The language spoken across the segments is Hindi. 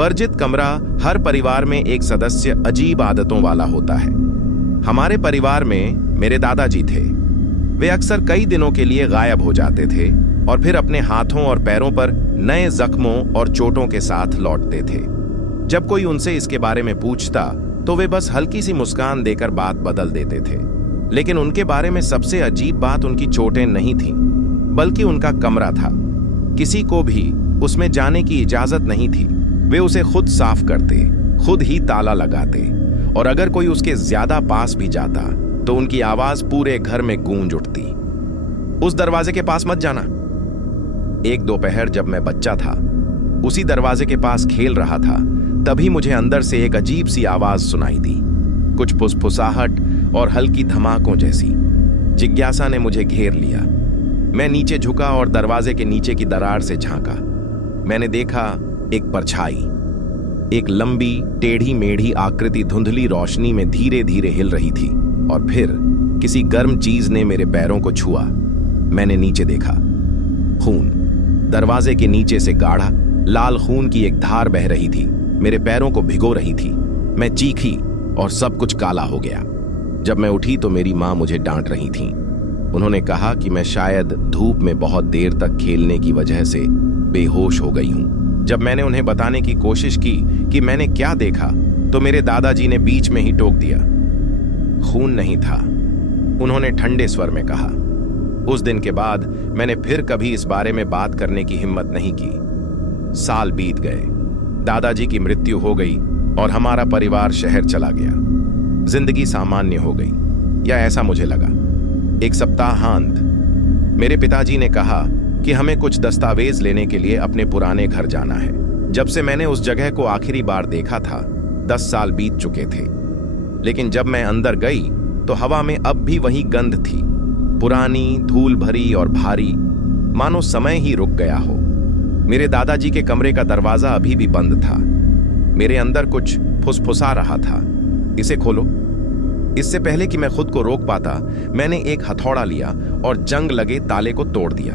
वर्जित कमरा हर परिवार में एक सदस्य अजीब आदतों वाला होता है। हमारे परिवार में मेरे दादाजी थे। वे अक्सर कई दिनों के लिए गायब हो जाते थे और फिर अपने हाथों और पैरों पर नए जख्मों और चोटों के साथ लौटते थे। जब कोई उनसे इसके बारे में पूछता तो वे बस हल्की सी मुस्कान देकर बात बदल देते थे। लेकिन उनके बारे में सबसे अजीब बात उनकी चोटें नहीं थीं, बल्कि उनका कमरा था। किसी को भी उसमें जाने की इजाजत नहीं थी। वे उसे खुद साफ करते, खुद ही ताला लगाते, और अगर कोई उसके ज्यादा पास भी जाता तो उनकी आवाज पूरे घर में गूंज उठती। उस दरवाजे के पास मत जाना। एक दोपहर जब मैं बच्चा था, उसी दरवाजे के पास खेल रहा था, तभी मुझे अंदर से एक अजीब सी आवाज सुनाई दी, कुछ फुसफुसाहट और हल्की धमाकों जैसी। जिज्ञासा ने मुझे घेर लिया। मैं नीचे झुका और दरवाजे के नीचे की दरार से झांका। मैंने देखा एक परछाई, एक लंबी टेढ़ी मेढ़ी आकृति धुंधली रोशनी में धीरे धीरे हिल रही थी, और फिर किसी गर्म चीज ने मेरे पैरों को छुआ। मैंने नीचे देखा। खून। दरवाजे के नीचे से गाढ़ा लाल खून की एक धार बह रही थी, मेरे पैरों को भिगो रही थी। मैं चीखी और सब कुछ काला हो गया। जब मैं उठी तो मेरी माँ मुझे डांट रही थी। उन्होंने कहा कि मैं शायद धूप में बहुत देर तक खेलने की वजह से बेहोश हो गई हूं। जब मैंने उन्हें बताने की कोशिश की कि मैंने क्या देखा, तो मेरे दादाजी ने बीच में ही टोक दिया। खून नहीं था, उन्होंने ठंडे स्वर में कहा। उस दिन के बाद मैंने फिर कभी इस बारे में बात करने की हिम्मत नहीं की। साल बीत गए, दादाजी की मृत्यु हो गई और हमारा परिवार शहर चला गया। जिंदगी सामान्य हो गई, या ऐसा मुझे लगा। एक सप्ताहांत मेरे पिताजी ने कहा कि हमें कुछ दस्तावेज लेने के लिए अपने पुराने घर जाना है। जब से मैंने उस जगह को आखिरी बार देखा था, 10 साल बीत चुके थे। लेकिन जब मैं अंदर गई तो हवा में अब भी वही गंध थी, पुरानी, धूल भरी और भारी, मानो समय ही रुक गया हो। मेरे दादाजी के कमरे का दरवाजा अभी भी बंद था। मेरे अंदर कुछ फुसफुसा रहा था, इसे खोलो। इससे पहले कि मैं खुद को रोक पाता, मैंने एक हथौड़ा लिया और जंग लगे ताले को तोड़ दिया।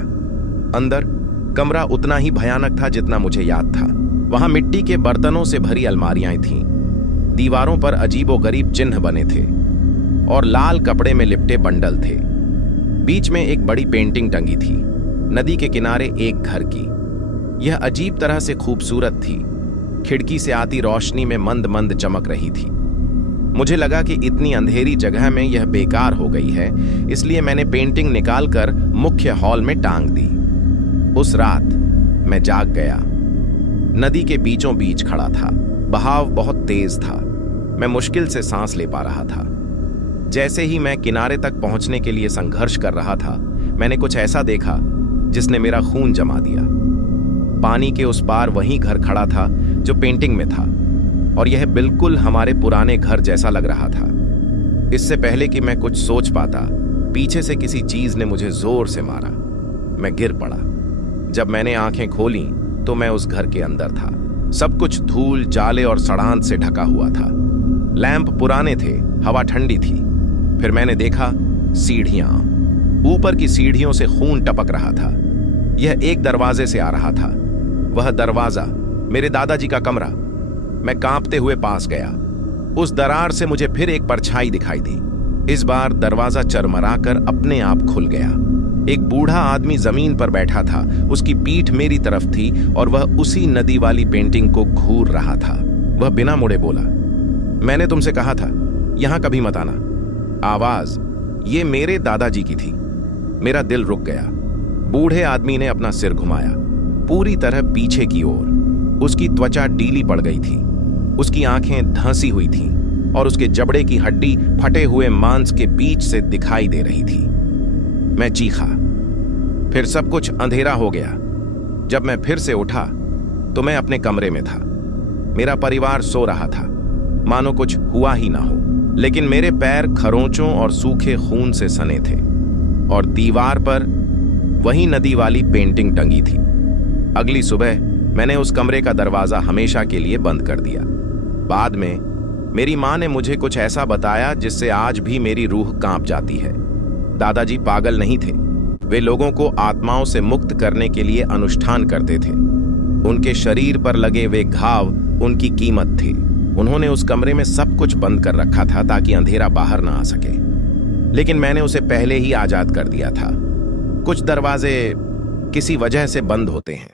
अंदर कमरा उतना ही भयानक था जितना मुझे याद था। वहां मिट्टी के बर्तनों से भरी अलमारियां थीं, दीवारों पर अजीबोगरीब चिन्ह बने थे और लाल कपड़े में लिपटे बंडल थे। बीच में एक बड़ी पेंटिंग टंगी थी, नदी के किनारे एक घर की। यह अजीब तरह से खूबसूरत थी, खिड़की से आती रोशनी में मंद मंद चमक रही थी। मुझे लगा कि इतनी अंधेरी जगह में यह बेकार हो गई है, इसलिए मैंने पेंटिंग निकालकर मुख्य हॉल में टांग दी। उस रात मैं जाग गया। नदी के बीचों बीच खड़ा था, बहाव बहुत तेज था। मैं मुश्किल से सांस ले पा रहा था। जैसे ही मैं किनारे तक पहुंचने के लिए संघर्ष कर रहा था, मैंने कुछ ऐसा देखा जिसने मेरा खून जमा दिया। पानी के उस पार वही घर खड़ा था जो पेंटिंग में था, और यह बिल्कुल हमारे पुराने घर जैसा लग रहा था। इससे पहले कि मैं कुछ सोच पाता, पीछे से किसी चीज ने मुझे जोर से मारा। मैं गिर पड़ा। जब मैंने आंखें खोली तो मैं उस घर के अंदर था। सब कुछ धूल, जाले और सड़ांत से ढका हुआ था। लैंप पुराने थे, हवा ठंडी थी। फिर मैंने देखा सीढ़ियां। ऊपर की सीढ़ियों से खून टपक रहा था। यह एक दरवाजे से आ रहा था। वह दरवाजा मेरे दादाजी का कमरा। मैं कांपते हुए पास गया। उस दरार से मुझे फिर एक परछाई दिखाई दी। इस बार दरवाजा चरमराकर अपने आप खुल गया। एक बूढ़ा आदमी जमीन पर बैठा था, उसकी पीठ मेरी तरफ थी और वह उसी नदी वाली पेंटिंग को घूर रहा था। वह बिना मुड़े बोला, मैंने तुमसे कहा था यहां कभी मत आना। आवाज ये मेरे दादाजी की थी। मेरा दिल रुक गया। बूढ़े आदमी ने अपना सिर घुमाया, पूरी तरह पीछे की ओर। उसकी त्वचा डीली पड़ गई थी, उसकी आंखें धंसी हुई थीं और उसके जबड़े की हड्डी फटे हुए मांस के बीच से दिखाई दे रही थी। मैं चीखा। फिर सब कुछ अंधेरा हो गया। जब मैं फिर से उठा तो मैं अपने कमरे में था। मेरा परिवार सो रहा था, मानो कुछ हुआ ही ना हो। लेकिन मेरे पैर खरोंचों और सूखे खून से सने थे, और दीवार पर वही नदी वाली पेंटिंग टंगी थी। अगली सुबह मैंने उस कमरे का दरवाजा हमेशा के लिए बंद कर दिया। बाद में मेरी माँ ने मुझे कुछ ऐसा बताया जिससे आज भी मेरी रूह कांप जाती है। दादाजी पागल नहीं थे। वे लोगों को आत्माओं से मुक्त करने के लिए अनुष्ठान करते थे। उनके शरीर पर लगे वे घाव उनकी कीमत थी। उन्होंने उस कमरे में सब कुछ बंद कर रखा था ताकि अंधेरा बाहर ना आ सके, लेकिन मैंने उसे पहले ही आजाद कर दिया था। कुछ दरवाजे किसी वजह से बंद होते हैं।